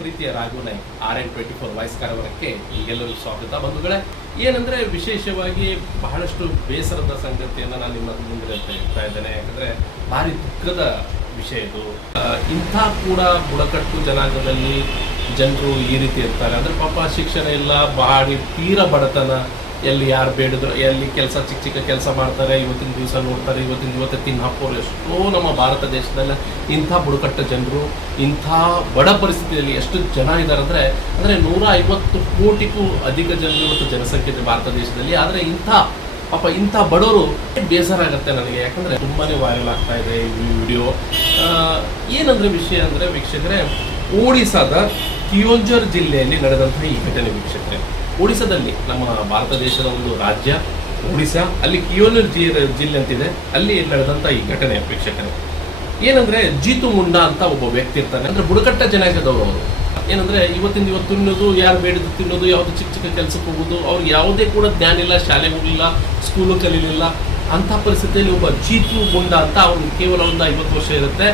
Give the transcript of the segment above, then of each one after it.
ಪ್ರೀತಿಯ Raghu Naik RN24 voice ಕಾರವಾರಕ್ಕೆ ನಿಮಗೆಲ್ಲರಿಗೂ ಸ್ವಾಗತ ಬಂಧುಗಳೇ. ಏನಂದರೆ ವಿಶೇಷವಾಗಿ ಬಹಳಷ್ಟು ಬೇಸರದ ಸಂಗತಿಯನ್ನು ನಾನು ನಿಮ್ಮ ಮುಂದೆ ಹೇಳ್ತಾ ಇದ್ದೇನೆ. ಯಾಕಂದರೆ ಭಾರಿ ದುಃಖದ ವಿಷಯ ಇದು. ಇಂಥ ಕೂಡ ಬುಡಕಟ್ಟು ಜನಾಂಗದಲ್ಲಿ ಜನರು ಈ ರೀತಿ ಇರ್ತಾರೆ. ಅಂದರೆ ಪಾಪ ಶಿಕ್ಷಣ ಇಲ್ಲ, ಭಾರಿ ತೀರ ಬಡತನ, ಎಲ್ಲಿ ಯಾರು ಬೇಡಿದ್ರು ಎಲ್ಲಿ ಕೆಲಸ ಚಿಕ್ಕ ಚಿಕ್ಕ ಕೆಲಸ ಮಾಡ್ತಾರೆ, ಇವತ್ತಿನ ದಿವಸ ನೋಡ್ತಾರೆ, ಇವತ್ತು ತಿನ್ನು ಹಾಕೋರು ಎಷ್ಟೋ ನಮ್ಮ ಭಾರತ ದೇಶದಲ್ಲ ಇಂಥ ಬುಡಕಟ್ಟು ಜನರು ಇಂಥ ಬಡ ಪರಿಸ್ಥಿತಿಯಲ್ಲಿ ಎಷ್ಟು ಜನ ಇದ್ದಾರೆ ಅಂದರೆ 150 ಕೋಟಿಗೂ ಅಧಿಕ ಜನರು ಇವತ್ತು ಜನಸಂಖ್ಯೆ ಇದೆ ಭಾರತ ದೇಶದಲ್ಲಿ. ಆದರೆ ಇಂಥ ಬಡವರು ಬೇಸರ ಆಗುತ್ತೆ ನನಗೆ. ಯಾಕಂದರೆ ತುಂಬಾ ವೈರಲ್ ಆಗ್ತಾ ಇದೆ ಈ ವಿಡಿಯೋ. ಏನಂದರೆ ವಿಷಯ ಅಂದರೆ ವೀಕ್ಷಕರೇ, ಒಡಿಸ್ಸಾದ ಕಿಯೋಂಜರ್ ಜಿಲ್ಲೆಯಲ್ಲಿ ನಡೆದಂತಹ ಈ ಘಟನೆ ವೀಕ್ಷಕರೇ. ಒಡಿಸ್ಸಾದಲ್ಲಿ, ನಮ್ಮ ಭಾರತ ದೇಶದ ಒಂದು ರಾಜ್ಯ ಒಡಿಸ್ಸಾ, ಅಲ್ಲಿ ಕಿಯೋಂಜರ್ ಜಿಲ್ಲೆ ಅಂತಿದೆ, ಅಲ್ಲಿ ನಡೆದಂಥ ಈ ಘಟನೆ ವೀಕ್ಷಕರೇ. ಏನಂದರೆ ಜೀತು ಮುಂಡಾ ಅಂತ ಒಬ್ಬ ವ್ಯಕ್ತಿ ಇರ್ತಾನೆ. ಅಂದರೆ ಬುಡಕಟ್ಟ ಜನಾಂಗದವರು ಅವರು. ಏನಂದರೆ ಇವತ್ತು ತಿನ್ನೋದು, ಯಾರು ಬೇಡಿದ್ದು ತಿನ್ನೋದು, ಯಾವುದು ಚಿಕ್ಕ ಚಿಕ್ಕ ಕೆಲಸಕ್ಕೆ ಹೋಗೋದು, ಅವ್ರಿಗೆ ಯಾವುದೇ ಕೂಡ ಜ್ಞಾನ ಇಲ್ಲ, ಶಾಲೆಗೆ ಹೋಗಲಿಲ್ಲ, ಸ್ಕೂಲು ಕಲೀಲಿಲ್ಲ. ಅಂಥ ಪರಿಸ್ಥಿತಿಯಲ್ಲಿ ಒಬ್ಬ ಜೀತು ಮುಂಡಾ ಅಂತ ಅವನು ಕೇವಲ ಒಂದು 50 ವರ್ಷ ಇರುತ್ತೆ.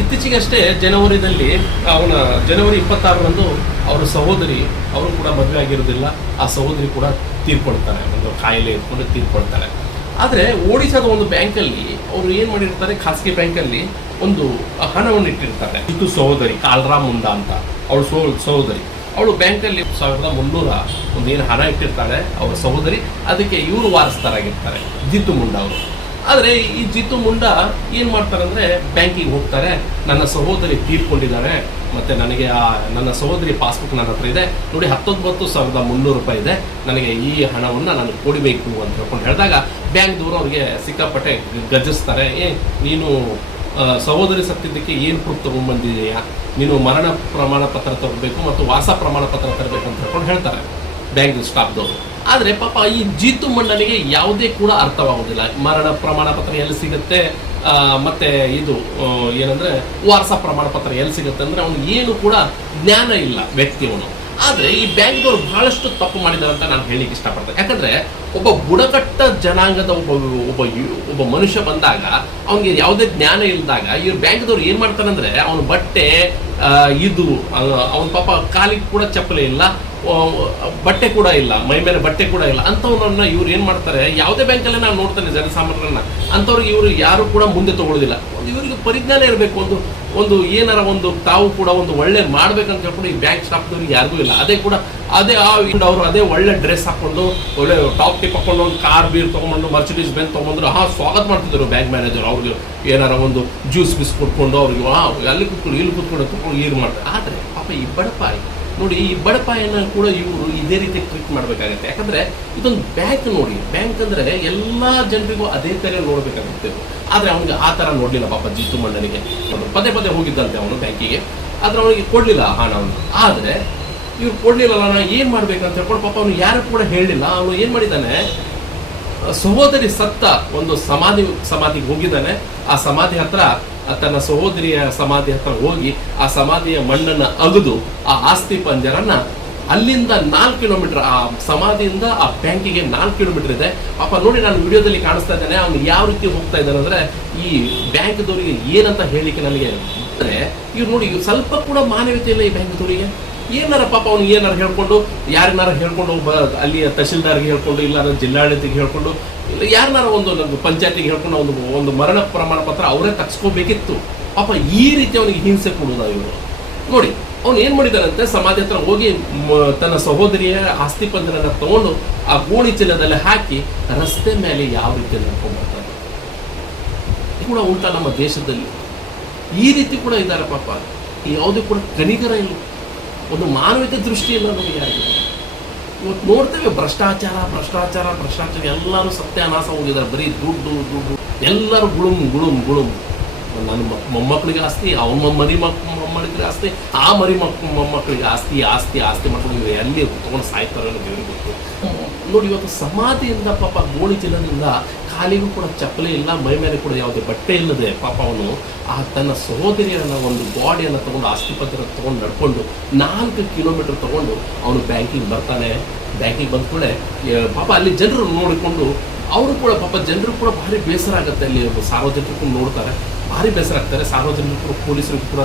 ಇತ್ತೀಚೆಗಷ್ಟೇ ಜನವರಿ 26ರಂದು ಅವರ ಸಹೋದರಿ, ಅವರು ಕೂಡ ಮದುವೆ ಆಗಿರೋದಿಲ್ಲ, ಆ ಸಹೋದರಿ ಕೂಡ ತೀರ್ಕೊಳ್ತಾರೆ, ಒಂದು ಕಾಯಿಲೆ ಇಟ್ಕೊಂಡು ತೀರ್ಕೊಳ್ತಾರೆ. ಆದರೆ ಒಡಿಸ್ಸಾದ ಒಂದು ಬ್ಯಾಂಕಲ್ಲಿ ಅವರು ಏನು ಮಾಡಿರ್ತಾರೆ, ಖಾಸಗಿ ಬ್ಯಾಂಕಲ್ಲಿ ಒಂದು ಹಣವನ್ನು ಇಟ್ಟಿರ್ತಾರೆ. ಇದು ಸಹೋದರಿ ಕಾಲ್ರಾ ಮುಂಡಾ ಅಂತ, ಅವಳು ಸಹೋದರಿ, ಅವಳು ಬ್ಯಾಂಕಲ್ಲಿ 1300 ಒಂದು ಏನು ಹಣ ಇಟ್ಟಿರ್ತಾಳೆ ಅವರ ಸಹೋದರಿ, ಅದಕ್ಕೆ ಇವರು ವಾರಸ್ದಾರಾಗಿರ್ತಾರೆ, ಜಿತು ಮುಂಡಾ ಅವರು. ಆದರೆ ಈ ಜಿತು ಮುಂಡಾ ಏನು ಮಾಡ್ತಾರೆ ಅಂದರೆ, ಬ್ಯಾಂಕಿಗೆ ಹೋಗ್ತಾರೆ, ನನ್ನ ಸಹೋದರಿ ತೀರ್ಕೊಂಡಿದ್ದಾರೆ, ಮತ್ತು ನನಗೆ ನನ್ನ ಸಹೋದರಿ ಪಾಸ್ಬುಕ್ ನನ್ನ ಹತ್ರ ಇದೆ ನೋಡಿ, 19,300 ರೂಪಾಯಿ ಇದೆ, ನನಗೆ ಈ ಹಣವನ್ನು ನಾನು ಕೊಡಬೇಕು ಅಂತ ಹೇಳ್ಕೊಂಡು ಹೇಳಿದಾಗ ಬ್ಯಾಂಕ್ದವರು ಅವ್ರಿಗೆ ಸಿಕ್ಕಾಪಟ್ಟೆ ಗರ್ಜಿಸ್ತಾರೆ. ನೀನು ಸಹೋದರಿ ಸತ್ತಿದ್ದಕ್ಕೆ ಏನು ಪ್ರೂಫ್ ತೊಗೊಂಡ್ಬಂದಿದೆಯಾ, ನೀನು ಮರಣ ಪ್ರಮಾಣ ಪತ್ರ ತರಬೇಕು ಮತ್ತು ವಾಸ ಪ್ರಮಾಣ ಪತ್ರ ತರಬೇಕು ಅಂತ ಹೇಳ್ಕೊಂಡು ಹೇಳ್ತಾರೆ ಬ್ಯಾಂಕ್ ಸ್ಟಾಫ್ದವರು. ಆದರೆ ಪಾಪ ಈ ಜೀತು ಮುಂಡನಿಗೆ ಯಾವುದೇ ಕೂಡ ಅರ್ಥವಾಗೋದಿಲ್ಲ. ಮರಣ ಪ್ರಮಾಣ ಪತ್ರ ಎಲ್ಲಿ ಸಿಗುತ್ತೆ, ಮತ್ತು ಇದು ಏನಂದರೆ ವಾರಸ ಪ್ರಮಾಣ ಪತ್ರ ಎಲ್ಲಿ ಸಿಗುತ್ತೆ ಅಂದರೆ ಅವನು ಏನು ಕೂಡ ಜ್ಞಾನ ಇಲ್ಲ ವ್ಯಕ್ತಿಯವನು. ಆದರೆ ಈ ಬ್ಯಾಂಕ್ದವ್ರು ಬಹಳಷ್ಟು ತಪ್ಪು ಮಾಡಿದ್ದಾರೆ ಅಂತ ನಾನು ಹೇಳಲಿಕ್ಕೆ ಇಷ್ಟಪಡ್ತೇನೆ. ಯಾಕಂದರೆ ಒಬ್ಬ ಬುಡಕಟ್ಟ ಜನಾಂಗದ ಒಬ್ಬ ಮನುಷ್ಯ ಬಂದಾಗ ಅವನಿಗೆ ಯಾವುದೇ ಜ್ಞಾನ ಇಲ್ಲದಾಗ ಇವ್ರು ಬ್ಯಾಂಕ್ದವ್ರು ಏನು ಮಾಡ್ತಾರೆ ಅಂದರೆ, ಅವನ ಬಟ್ಟೆ ಅವನ ಪಾಪ ಕಾಲಿಗೆ ಕೂಡ ಚಪ್ಪಲಿ ಇಲ್ಲ, ಬಟ್ಟೆ ಕೂಡ ಇಲ್ಲ, ಮೈ ಮೇಲೆ ಬಟ್ಟೆ ಕೂಡ ಇಲ್ಲ, ಅಂಥವ್ರನ್ನ ಇವ್ರು ಏನು ಮಾಡ್ತಾರೆ, ಯಾವುದೇ ಬ್ಯಾಂಕಲ್ಲೇ ನಾನು ನೋಡ್ತೇನೆ ಜನಸಾಮಾನ್ಯರನ್ನ, ಅಂಥವ್ರಿಗೆ ಇವರು ಯಾರು ಕೂಡ ಮುಂದೆ ತಗೊಳ್ಳೋದಿಲ್ಲ. ಇವರಿಗೆ ಪರಿಜ್ಞಾನ ಇರಬೇಕು, ಒಂದು ಏನಾರ ಒಂದು ತಾವು ಕೂಡ ಒಂದು ಒಳ್ಳೆ ಮಾಡ್ಬೇಕಂತ ಹೇಳ್ಕೊಂಡು ಈ ಬ್ಯಾಂಕ್ ಸ್ಟಾಫ್ದವ್ರಿಗೆ ಯಾರಿಗೂ ಇಲ್ಲ. ಅವರು ಅದೇ ಒಳ್ಳೆ ಡ್ರೆಸ್ ಹಾಕೊಂಡು, ಒಳ್ಳೆ ಟಾಪ್ ಟಿಪ್ ಹಾಕೊಂಡು, ಒಂದು ಕಾರ್ ಬೀರ್ ತೊಗೊಂಡು, ಮರ್ಸಿಡೀಸ್ ಬೆಂಚ್ ತೊಗೊಂಡ್ರು ಸ್ವಾಗತ ಮಾಡ್ತಿದ್ರು ಬ್ಯಾಂಕ್ ಮ್ಯಾನೇಜರ್. ಅವ್ರಿಗೆ ಏನಾರ ಒಂದು ಜ್ಯೂಸ್ ಬಿಸ್ ಕೊಟ್ಕೊಂಡು ಅವ್ರಿಗೆ ಅಲ್ಲಿ ಕೂತ್ಕೊಂಡು ಇಲ್ಲಿ ಕೂತ್ಕೊಂಡು ಏನು ಮಾಡ್ತಾರೆ. ಆದರೆ ಪಾಪ ಈ ಬಡಪಾಯಿ ನೋಡಿ, ಈ ಬಡಪಾಯಿನ ಕೂಡ ಇವರು ಇದೇ ರೀತಿ ಟ್ರೀಟ್ ಮಾಡಬೇಕಾಗತ್ತೆ. ಯಾಕಂದರೆ ಇದೊಂದು ಬ್ಯಾಂಕ್ ನೋಡಿ, ಬ್ಯಾಂಕ್ ಅಂದರೆ ಎಲ್ಲ ಜನರಿಗೂ ಅದೇ ಥರ ನೋಡಬೇಕಾಗುತ್ತೆ. ಆದರೆ ಅವನಿಗೆ ಆ ಥರ ನೋಡಲಿಲ್ಲ ಪಾಪ ಜೀತು ಮುಂಡನಿಗೆ. ಪದೇ ಹೋಗಿದ್ದಂತೆ ಅವನು ಬ್ಯಾಂಕಿಗೆ, ಆದರೆ ಅವನಿಗೆ ಕೊಡಲಿಲ್ಲ ಹಣವನ್ನು. ಆದರೆ ಇವ್ರು ಕೊಡಲಿಲ್ಲಲ್ಲ, ನಾನು ಏನು ಮಾಡಬೇಕಂತ ಹೇಳ್ಕೊಂಡು ಪಾಪ ಅವನು ಯಾರು ಕೂಡ ಹೇಳಲಿಲ್ಲ. ಅವನು ಏನು ಮಾಡಿದ್ದಾನೆ, ಸಹೋದರಿ ಸತ್ತ ಒಂದು ಸಮಾಧಿಗೆ ಹೋಗಿದ್ದಾನೆ. ಆ ಸಮಾಧಿ ಹತ್ರ, ತನ್ನ ಸಹೋದರಿಯ ಸಮಾಧಿ ಹತ್ರ ಹೋಗಿ ಆ ಸಮಾಧಿಯ ಮಣ್ಣನ್ನು ಅಗದು ಆ ಆಸ್ತಿ ಪಂಜರನ್ನ ಅಲ್ಲಿಂದ 4 ಕಿಲೋಮೀಟರ್, ಆ ಸಮಾಧಿಯಿಂದ ಆ ಬ್ಯಾಂಕಿಗೆ 4 ಕಿಲೋಮೀಟರ್ ಇದೆ. ಪಾಪ ನೋಡಿ, ನಾನು ವಿಡಿಯೋದಲ್ಲಿ ಕಾಣಿಸ್ತಾ ಇದ್ದೇನೆ ಅವನು ಯಾವ ರೀತಿ ಹೋಗ್ತಾ ಇದ್ದಾನೆ ಅಂದರೆ, ಈ ಬ್ಯಾಂಕ್ದವರಿಗೆ ಏನಂತ ಹೇಳಲಿಕ್ಕೆ ನನಗೆ ಅಂದರೆ, ಇವ್ರು ನೋಡಿ, ಇವ್ರು ಸ್ವಲ್ಪ ಕೂಡ ಮಾನವೀಯತೆ ಇಲ್ಲ ಈ ಬ್ಯಾಂಕ್ದವರಿಗೆ. ಏನಾರ ಪಾಪ ಅವ್ನು ಏನಾರು ಹೇಳ್ಕೊಂಡು, ಯಾರನ್ನಾರ ಹೇಳ್ಕೊಂಡು, ಅಲ್ಲಿಯ ತಹಶೀಲ್ದಾರ್ಗೆ ಹೇಳ್ಕೊಂಡು, ಇಲ್ಲ ಜಿಲ್ಲಾಡಳಿತಕ್ಕೆ ಹೇಳ್ಕೊಂಡು, ಇಲ್ಲ ಯಾರನ್ನಾರ ಒಂದು ಪಂಚಾಯತಿಗೆ ಹೇಳ್ಕೊಂಡು ಒಂದು ಮರಣ ಪ್ರಮಾಣ ಪತ್ರ ಅವರೇ ತಗ್ಸ್ಕೋಬೇಕಿತ್ತು. ಪಾಪ ಈ ರೀತಿ ಅವನಿಗೆ ಹಿಂಸೆ ಕೊಡೋದ ಇವರು. ನೋಡಿ ಅವ್ನು ಏನು ಮಾಡಿದಾರಂತೆ, ಸಮಾಧಿ ಹತ್ರ ಹೋಗಿ ತನ್ನ ಸಹೋದರಿಯ ಆಸ್ತಿ ಪಂಜರನ್ನ ತಗೊಂಡು ಆ ಗೋಣಿ ಚೀಲದಲ್ಲಿ ಹಾಕಿ ರಸ್ತೆ ಮೇಲೆ ಯಾವ ರೀತಿ ನಡ್ಕೊಂಡ್ಬರ್ತಾರೆ. ಕೂಡ ಉಂಟಾ ನಮ್ಮ ದೇಶದಲ್ಲಿ, ಈ ರೀತಿ ಕೂಡ ಇದ್ದಾರೆ ಪಾಪ. ಯಾವುದೇ ಕೂಡ ಕನಿಕರ ಇಲ್ಲ, ಒಂದು ಮಾನವೀಯತೆ ದೃಷ್ಟಿ ಇಲ್ಲ ನೋಡಿ ಯಾರಿಗೆ. ಇವತ್ತು ನೋಡ್ತೇವೆ ಭ್ರಷ್ಟಾಚಾರ, ಎಲ್ಲರೂ ಸತ್ಯಾನಾಶ ಹೋಗಿದ್ದಾರೆ. ಬರೀ ದುಡ್ಡು, ಎಲ್ಲರೂ ಗುಳುಮ್. ನನ್ನ ಮೊಮ್ಮಕ್ಕಳಿಗೆ ಆಸ್ತಿ, ಅವನ ಮೊಮ್ಮಕ್ಕಳಿಗೆ ಆಸ್ತಿ, ಆ ಮೊಮ್ಮಕ್ಕಳಿಗೆ ಆಸ್ತಿ ಮಾಡ್ಕೊಂಡು ಎಲ್ಲಿ ತೊಗೊಂಡು ಸಾಯ್ತಾರೋ ದೇವರಿಗೆ ಗೊತ್ತು. ನೋಡಿ, ಇವತ್ತು ಸಮಾಧಿಯಿಂದ ಪಾಪ ಗೋಣಿ ಚೀಲದಿಂದ ಕಾಲಿಗೂ ಕೂಡ ಚಪ್ಪಲಿ ಇಲ್ಲ, ಮೈ ಮೇಲೆ ಕೂಡ ಯಾವುದೇ ಬಟ್ಟೆ ಇಲ್ಲದೆ ಪಾಪ ಅವನು ತನ್ನ ಸಹೋದರಿಯನ್ನ ಒಂದು ಬಾಡಿಯನ್ನು ತೊಗೊಂಡು, ಆಸ್ತಿ ಪತ್ರ ತೊಗೊಂಡು ನಡ್ಕೊಂಡು 4 ಕಿಲೋಮೀಟರ್ ತೊಗೊಂಡು ಅವನು ಬ್ಯಾಂಕಿಗೆ ಬರ್ತಾನೆ. ಬ್ಯಾಂಕಿಗೆ ಬಂದ ಕೂಡ ಪಾಪ ಅಲ್ಲಿ ಜನರು ನೋಡಿಕೊಂಡು ಅವರು ಕೂಡ ಪಾಪ ಜನರು ಕೂಡ ಭಾರಿ ಬೇಸರ ಆಗುತ್ತೆ. ಅಲ್ಲಿ ಸಾರ್ವಜನಿಕರು ನೋಡ್ತಾರೆ, ಭಾರಿ ಬೇಸರ ಆಗ್ತಾರೆ. ಸಾರ್ವಜನಿಕರು ಪೊಲೀಸರು ಕೂಡ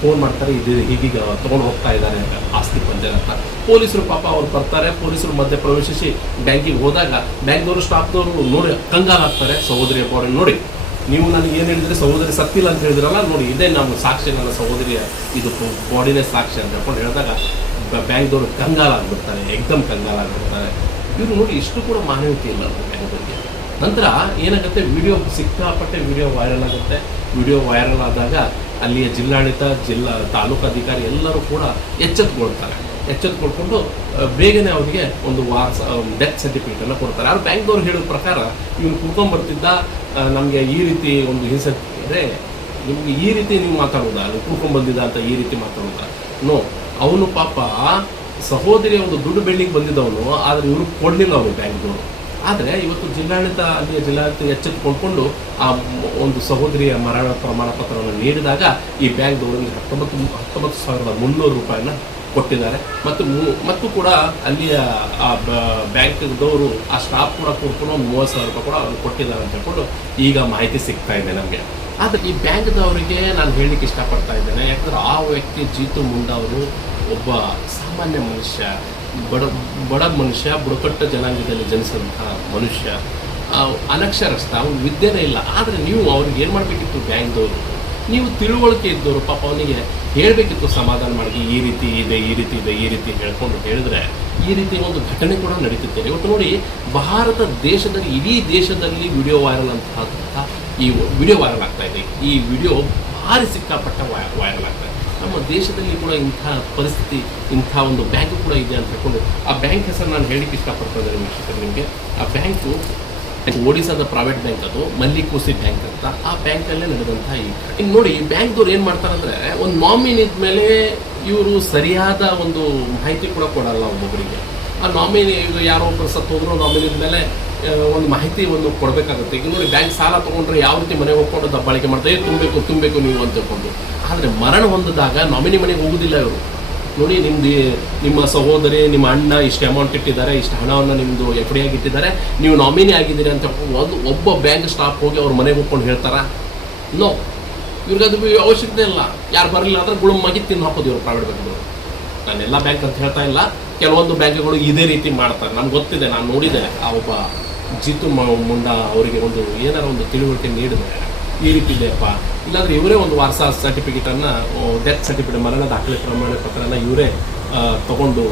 ಫೋನ್ ಮಾಡ್ತಾರೆ, ಇದು ಹೀಗೀಗ ತೊಗೊಂಡು ಹೋಗ್ತಾ ಇದ್ದಾರೆ ಆಸ್ತಿ ಪಂಜರ ಅಂತ. ಪೊಲೀಸರು ಪಾಪ ಅವ್ರು ಬರ್ತಾರೆ, ಪೊಲೀಸರು ಮಧ್ಯೆ ಪ್ರವೇಶಿಸಿ ಬ್ಯಾಂಕಿಗೆ ಹೋದಾಗ ಬ್ಯಾಂಕ್ದವರು ಸ್ಟಾಫ್ದವರು ನೋಡಿ ಕಂಗಾಲಾಗ್ತಾರೆ. ಸಹೋದರಿ ಅವ್ರನ್ನ ನೋಡಿ, ನೀವು ನನಗೆ ಏನು ಹೇಳಿದ್ರೆ ಸಹೋದರಿ ಸತ್ತಿಲ್ಲ ಅಂತ ಹೇಳಿದ್ರಲ್ಲ, ನೋಡಿ ಇದೇ ನಮ್ಮ ಸಾಕ್ಷಿ, ನನ್ನ ಸಹೋದರಿಯ ಇದು ಬಾಡಿನೇ ಸಾಕ್ಷಿ ಅಂತ ಹೇಳ್ಕೊಂಡು ಹೇಳಿದಾಗ ಬ್ಯಾಂಕ್ದವರು ಕಂಗಾಲಾಗ್ಬಿಡ್ತಾರೆ, ಎಕ್ದಮ್ ಕಂಗಾಲಾಗ್ಬಿಡ್ತಾರೆ. ಇವರು ನೋಡಿ ಇಷ್ಟು ಕೂಡ ಮಾನವೀಯತೆ ಇಲ್ಲ ಬ್ಯಾಂಕ್ದವ್ರಿಗೆ. ನಂತರ ಏನಾಗುತ್ತೆ, ಸಿಕ್ಕಾಪಟ್ಟೆ ವಿಡಿಯೋ ವೈರಲ್ ಆಗುತ್ತೆ. ವಿಡಿಯೋ ವೈರಲ್ ಆದಾಗ ಅಲ್ಲಿಯ ಜಿಲ್ಲಾಡಳಿತ, ತಾಲೂಕು ಅಧಿಕಾರಿ ಎಲ್ಲರೂ ಕೂಡ ಎಚ್ಚೆತ್ತುಕೊಂಡು ಬೇಗನೆ ಅವರಿಗೆ ಒಂದು ಡೆತ್ ಸರ್ಟಿಫಿಕೇಟನ್ನು ಕೊಡ್ತಾರೆ. ಆದ್ರೆ ಬ್ಯಾಂಕ್ದವ್ರು ಹೇಳೋ ಪ್ರಕಾರ ಇವ್ನು ಕುಡ್ಕೊಂಡ್ಬರ್ತಿದ್ದ, ನಮಗೆ ಈ ರೀತಿ ಒಂದು ಹಿಂಸೆ ಅಂದರೆ ನಿಮ್ಗೆ ಈ ರೀತಿ ನೀವು ಮಾತಾಡೋದಾ, ನೀವು ಕುಡ್ಕೊಂಡ್ಬಂದಿದ್ದ ಅಂತ ಈ ರೀತಿ ಮಾತಾಡೋದಾ? ನೋ, ಅವನು ಪಾಪ ಸಹೋದರಿಯ ಒಂದು ದುಡ್ಡು ಬೆಳ್ಳಿಗೆ ಬಂದಿದ್ದವನು, ಆದರೆ ಇವರು ಕೊಡಲಿಲ್ಲ ಅವರು ಬ್ಯಾಂಕ್ದವರು. ಆದರೆ ಇವತ್ತು ಅಲ್ಲಿಯ ಜಿಲ್ಲಾಡಳಿತ ಎಚ್ಚೆತ್ತುಕೊಂಡು ಆ ಒಂದು ಸಹೋದರಿಯ ಮರಣ ಪ್ರಮಾಣ ಪತ್ರವನ್ನು ನೀಡಿದಾಗ ಈ ಬ್ಯಾಂಕ್ದವರಿಗೆ 19,300 ರೂಪಾಯಿನ ಕೊಟ್ಟಿದ್ದಾರೆ. ಮತ್ತು ಕೂಡ ಅಲ್ಲಿಯ ಆ ಬ್ಯಾಂಕ್ದವರು ಆ ಸ್ಟಾಫ್ ಕೂಡ ಕೂರ್ಕೊಂಡು ಒಂದು 30,000 ರೂಪಾಯಿ ಕೂಡ ಅವ್ರು ಕೊಟ್ಟಿದ್ದಾರೆ ಅಂತ ಹೇಳ್ಕೊಂಡು ಈಗ ಮಾಹಿತಿ ಸಿಗ್ತಾ ಇದೆ ನಮಗೆ. ಆದರೆ ಈ ಬ್ಯಾಂಕ್ದವರಿಗೆ ನಾನು ಹೇಳಲಿಕ್ಕೆ ಇಷ್ಟಪಡ್ತಾ ಇದ್ದೇನೆ, ಯಾಕಂದ್ರೆ ಆ ವ್ಯಕ್ತಿ ಜೀತು ಮುಂಡಾ ಅವರು ಒಬ್ಬ ಸಾಮಾನ್ಯ ಮನುಷ್ಯ, ಬಡ ಮನುಷ್ಯ, ಬುಡಕಟ್ಟು ಜನಾಂಗದಲ್ಲಿ ಜನಿಸಿದಂಥ ಮನುಷ್ಯ, ಅನಕ್ಷರಸ್ಥ, ಅವ್ನು ವಿದ್ಯೆನೇ ಇಲ್ಲ. ಆದರೆ ನೀವು ಅವ್ರಿಗೆ ಏನು ಮಾಡಬೇಕಿತ್ತು, ಬ್ಯಾಂಕ್ದವರು ನೀವು ತಿಳುವಳಿಕೆ ಇದ್ದವರು ಪಾಪ ಅವನಿಗೆ ಹೇಳಬೇಕಿತ್ತು, ಸಮಾಧಾನ ಮಾಡಿ ಈ ರೀತಿ ಇದೆ ಹೇಳ್ಕೊಂಡು ಹೇಳಿದ್ರೆ ಈ ರೀತಿ ಒಂದು ಘಟನೆ ಕೂಡ ನಡೀತಿದ್ದೇನೆ. ಇವತ್ತು ನೋಡಿ, ಭಾರತ ದೇಶದಲ್ಲಿ, ಇಡೀ ದೇಶದಲ್ಲಿ ವಿಡಿಯೋ ವೈರಲ್ ಈ ವಿಡಿಯೋ ವೈರಲ್ ಆಗ್ತಾ ಇದೆ. ಈ ವಿಡಿಯೋ ಭಾರಿ ಸಿಕ್ಕಾಪಟ್ಟ ವೈರಲ್ ಆಗ್ತಾ ಇದೆ. ನಮ್ಮ ದೇಶದಲ್ಲಿ ಕೂಡ ಇಂಥ ಪರಿಸ್ಥಿತಿ, ಇಂಥ ಒಂದು ಬ್ಯಾಂಕ್ ಕೂಡ ಇದೆ ಅಂತ ಹೇಳ್ಕೊಂಡು ಆ ಬ್ಯಾಂಕ್ ಹೆಸರು ನಾನು ಹೇಳಿಕ್ಕೆ ಇಷ್ಟಪಡ್ತಾ ಇದ್ದೇನೆ ವೀಕ್ಷಕರು ನಿಮಗೆ. ಆ ಬ್ಯಾಂಕು ಒಡಿಸಾದ ಪ್ರೈವೇಟ್ ಬ್ಯಾಂಕ್, ಅದು ಮಲ್ಲಿಕೋಸಿ ಬ್ಯಾಂಕ್ ಅಂತ. ಆ ಬ್ಯಾಂಕಲ್ಲೇ ನಡೆದಂಥ ಇನ್ನು ನೋಡಿ, ಬ್ಯಾಂಕ್ದವ್ರು ಏನು ಮಾಡ್ತಾರೆ ಅಂದರೆ, ಒಂದು ನಾಮಿನಿ ಇದ್ಮೇಲೆ ಇವರು ಸರಿಯಾದ ಒಂದು ಮಾಹಿತಿ ಕೂಡ ಕೊಡಲ್ಲ ಒಬ್ಬೊಬ್ಬರಿಗೆ. ಆ ನಾಮಿನಿ, ಈಗ ಯಾರೋ ಒಬ್ಬರು ಸತ್ತು ಹೋದ್ರು, ನಾಮಿನಿ ಇದ್ಮೇಲೆ ಒಂದು ಮಾಹಿತಿ ಕೊಡಬೇಕಾಗುತ್ತೆ. ಈಗ ನೋಡಿ, ಬ್ಯಾಂಕ್ ಸಾಲ ತೊಗೊಂಡ್ರೆ ಯಾವ ರೀತಿ ಮನೆಗೆ ಹೋಗ್ಕೊಂಡು ದಬ್ಬಾಳಿಕೆ ಮಾಡ್ತಾರೆ, ತುಂಬಬೇಕು ನೀವು ಅಂತ ಹೇಳ್ಕೊಂಡು. ಆದರೆ ಮರಣ ಹೊಂದಿದಾಗ ನಾಮಿನಿ ಮನೆಗೆ ಹೋಗೋದಿಲ್ಲ ಇವರು. ನೋಡಿ, ನಿಮ್ಮ ಸಹೋದರಿ, ನಿಮ್ಮ ಅಣ್ಣ ಇಷ್ಟು ಅಮೌಂಟ್ ಇಟ್ಟಿದ್ದಾರೆ, ಇಷ್ಟು ಹಣವನ್ನು ನಿಮ್ಮದು ಎಫ್ ಡಿ ಆಗಿ ಇಟ್ಟಿದ್ದಾರೆ, ನೀವು ನಾಮಿನಿ ಆಗಿದ್ದೀರಿ ಅಂತ ಒಬ್ಬ ಬ್ಯಾಂಕ್ ಸ್ಟಾಫ್ ಹೋಗಿ ಅವ್ರ ಮನೆಗೆ ಹೋಗ್ಕೊಂಡು ಹೇಳ್ತಾರಾ? ನೋ, ಇವ್ರಿಗೆ ಅದು ಅವಶ್ಯಕತೆ ಇಲ್ಲ. ಯಾರು ಬರಲಿಲ್ಲ ಅಂದರೆ ಗುಳುಮಾಗಿ ತಿನ್ನು ಹಾಕೋದು ಇವರು ಪ್ರೈವೇಟ್ ಬ್ಯಾಂಕ್ಗಳು. ನಾನೆಲ್ಲ ಬ್ಯಾಂಕ್ ಅಂತ ಹೇಳ್ತಾ ಇಲ್ಲ, ಕೆಲವೊಂದು ಬ್ಯಾಂಕ್ಗಳು ಇದೇ ರೀತಿ ಮಾಡ್ತಾರೆ. ನನಗೆ ಗೊತ್ತಿದೆ, ನಾನು ನೋಡಿದೆ. ಆ ಒಬ್ಬ ಜೀತು ಮುಂಡಾ ಅವರಿಗೆ ಏನಾರ ಒಂದು ತಿಳುವಳಿಕೆ ನೀಡಿದರೆ ಈ ರೀತಿ ಇದೆಯಪ್ಪ, ಇಲ್ಲಾಂದರೆ ಇವರೇ ಒಂದು ವಾರಸಾ ಸರ್ಟಿಫಿಕೇಟನ್ನು, ಡೆತ್ ಸರ್ಟಿಫಿಕೇಟ್, ಮರಣ ದಾಖಲೆ ಪ್ರಮಾಣ ಪತ್ರನ ಇವರೇ ತಗೊಂಡು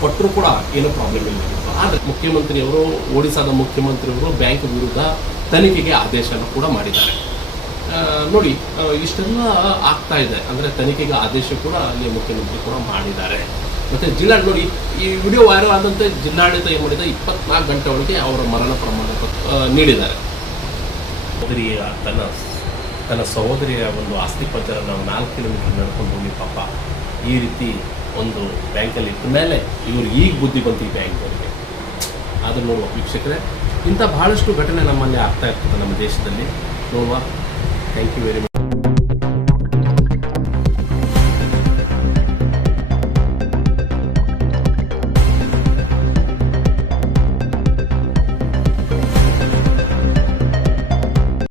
ಕೊಟ್ಟರು ಕೂಡ ಏನೂ ಪ್ರಾಬ್ಲಮ್ ಇಲ್ಲ. ಆದರೆ ಮುಖ್ಯಮಂತ್ರಿಯವರು, ಒಡಿಸಾದ ಮುಖ್ಯಮಂತ್ರಿಯವರು ಬ್ಯಾಂಕ್ ವಿರುದ್ಧ ತನಿಖೆಗೆ ಆದೇಶನ ಕೂಡ ಮಾಡಿದ್ದಾರೆ. ನೋಡಿ, ಇಷ್ಟೆಲ್ಲ ಆಗ್ತಾ ಇದೆ ಅಂದರೆ ತನಿಖೆಗೆ ಆದೇಶ ಕೂಡ ಅಲ್ಲಿ ಮುಖ್ಯಮಂತ್ರಿ ಕೂಡ ಮಾಡಿದ್ದಾರೆ. ಮತ್ತು ನೋಡಿ, ಈ ವಿಡಿಯೋ ವೈರಲ್ ಆದಂತೆ ಜಿಲ್ಲಾಡಳಿತ ಏನು ಮಾಡಿದೆ, 24 ಗಂಟೆ ಒಳಗೆ ಅವರ ಮರಣ ಪ್ರಮಾಣ ಪತ್ರ ನೀಡಿದ್ದಾರೆ. ತನ್ನ ಸಹೋದರಿಯ ಒಂದು ಆಸ್ತಿ ಪಂಜರ ನಾವು 4 ಕಿಲೋಮೀಟರ್ ನಡ್ಕೊಂಡು ಹೋಗಿ ಪಾಪ ಈ ರೀತಿ ಒಂದು ಬ್ಯಾಂಕಲ್ಲಿ ಇಟ್ಟ ಮೇಲೆ ಇವರು ಈಗ ಬುದ್ಧಿ ಬಂತು ಈ ಬ್ಯಾಂಕ್ದವರಿಗೆ. ಆದರೂ ನೋಡುವ ವೀಕ್ಷಕರೇ, ಇಂಥ ಬಹಳಷ್ಟು ಘಟನೆ ನಮ್ಮಲ್ಲಿ ಆಗ್ತಾ ಇರ್ತದೆ ನಮ್ಮ ದೇಶದಲ್ಲಿ. ನೋಡುವ. Thank you very much.